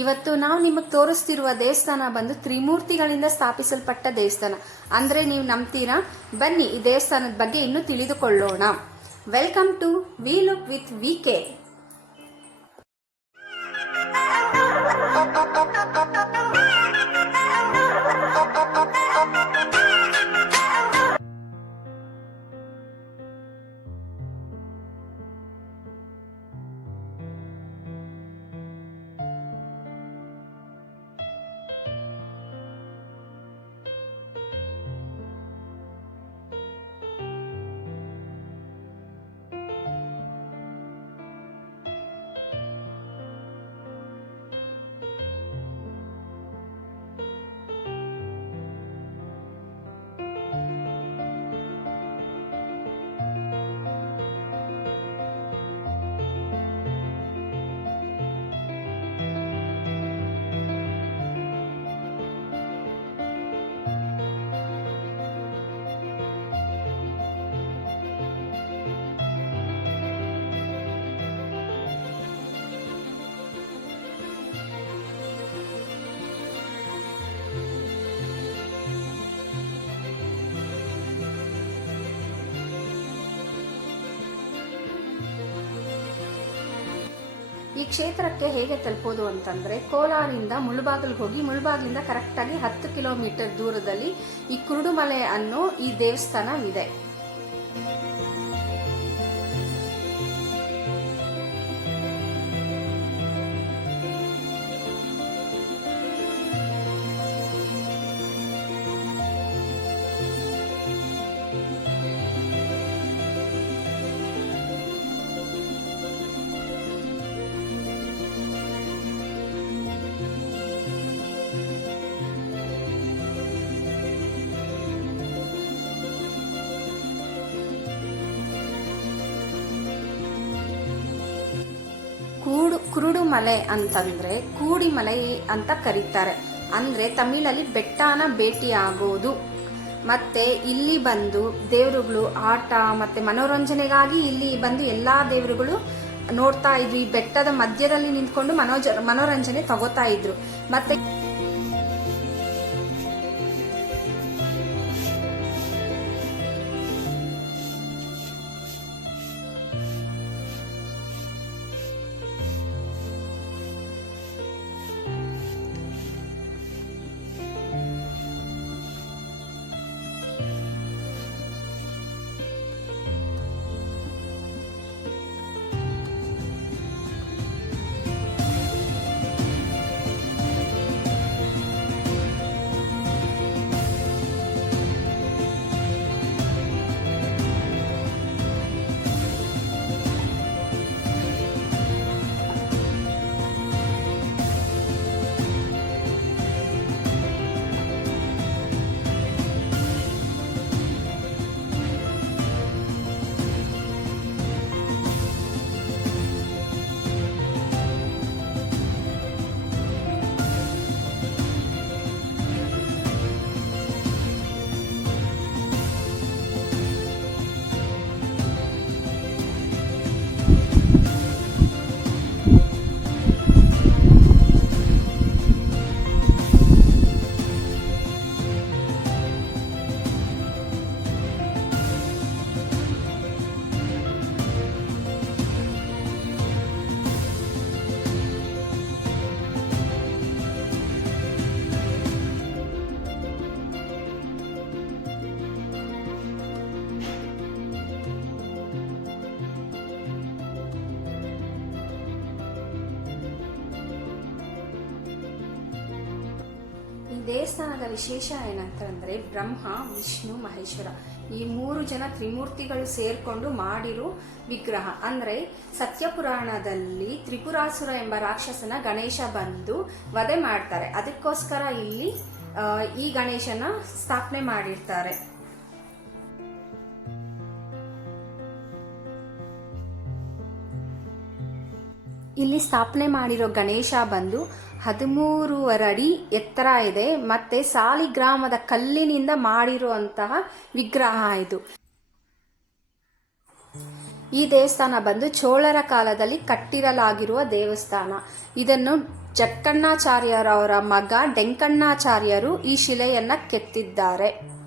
ಇವತ್ತು ನಾವು ನಿಮಗೆ ತೋರಿಸ್ತಿರುವ ದೇವಸ್ಥಾನ ಬಂದು ತ್ರಿಮೂರ್ತಿಗಳಿಂದ ಸ್ಥಾಪಿಸಲ್ಪಟ್ಟ ದೇವಸ್ಥಾನ. ಅಂದ್ರೆ ನೀವು ನಂಬ್ತೀರಾ? ಬನ್ನಿ ಈ ದೇವಸ್ಥಾನದ ಬಗ್ಗೆ ಇನ್ನೂ ತಿಳಿದುಕೊಳ್ಳೋಣ. Welcome to we look with VK. ಈ ಕ್ಷೇತ್ರಕ್ಕೆ ಹೇಗೆ ತಲುಪೋದು ಅಂತಂದ್ರೆ, ಕೋಲಾರಿಂದ ಮುಳಬಾಗಿಲಿಗೆ ಹೋಗಿ ಮುಳಬಾಗಿಲಿಂದ ಕರೆಕ್ಟಾಗಿ 10 ಕಿಲೋಮೀಟರ್ ದೂರದಲ್ಲಿ ಈ ಕುರುಡುಮಲೆ ಅನ್ನೋ ಈ ದೇವಸ್ಥಾನ ಇದೆ. ಕುರುಡುಮಲೆ ಅಂತಂದ್ರೆ ಕೂಡಿಮಲೆ ಅಂತ ಕರೀತಾರೆ. ಅಂದ್ರೆ ತಮಿಳಲ್ಲಿ ಬೆಟ್ಟನ ಭೇಟಿ ಆಗೋದು. ಮತ್ತೆ ಇಲ್ಲಿ ಬಂದು ದೇವರುಗಳು ಆಟ ಮತ್ತೆ ಮನೋರಂಜನೆಗಾಗಿ ಇಲ್ಲಿ ಬಂದು ಎಲ್ಲಾ ದೇವರುಗಳು ನೋಡ್ತಾ ಇದ್ರು. ಈ ಬೆಟ್ಟದ ಮಧ್ಯದಲ್ಲಿ ನಿಂತ್ಕೊಂಡು ಮನೋರಂಜನೆ ತಗೋತಾ ಇದ್ರು. ಮತ್ತೆ ದೇವಸ್ಥಾನದ ವಿಶೇಷ ಏನಂತಂದ್ರೆ, ಬ್ರಹ್ಮ ವಿಷ್ಣು ಮಹೇಶ್ವರ ಈ 3 ಜನ ತ್ರಿಮೂರ್ತಿಗಳು ಸೇರ್ಕೊಂಡು ಮಾಡಿರೋ ವಿಗ್ರಹ. ಅಂದ್ರೆ ಸತ್ಯಪುರಾಣದಲ್ಲಿ ತ್ರಿಪುರಾಸುರ ಎಂಬ ರಾಕ್ಷಸನ ಗಣೇಶ ಬಂದು ವಧೆ ಮಾಡ್ತಾರೆ. ಅದಕ್ಕೋಸ್ಕರ ಇಲ್ಲಿ ಈ ಗಣೇಶನ ಸ್ಥಾಪನೆ ಮಾಡಿರ್ತಾರೆ. ಇಲ್ಲಿ ಸ್ಥಾಪನೆ ಮಾಡಿರೋ ಗಣೇಶ ಬಂದು 13 ಅಡಿ ಎತ್ತರ ಇದೆ. ಮತ್ತೆ ಸಾಲಿಗ್ರಾಮದ ಕಲ್ಲಿನಿಂದ ಮಾಡಿರುವಂತಹ ವಿಗ್ರಹ ಇದು. ಈ ದೇವಸ್ಥಾನ ಬಂದು ಚೋಳರ ಕಾಲದಲ್ಲಿ ಕಟ್ಟಿರಲಾಗಿರುವ ದೇವಸ್ಥಾನ. ಇದನ್ನು ಜಕ್ಕಣ್ಣಾಚಾರ್ಯರವರ ಮಗ ಡೆಂಕಣ್ಣಾಚಾರ್ಯರು ಈ ಶಿಲೆಯನ್ನ ಕೆತ್ತಿದ್ದಾರೆ.